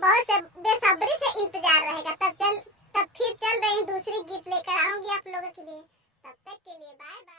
बहुत से बेसब्री से इंतजार रहेगा। तब फिर चल रही दूसरी गीत लेकर आऊंगी आप लोगों के लिए। तब तक के लिए बाय बाय।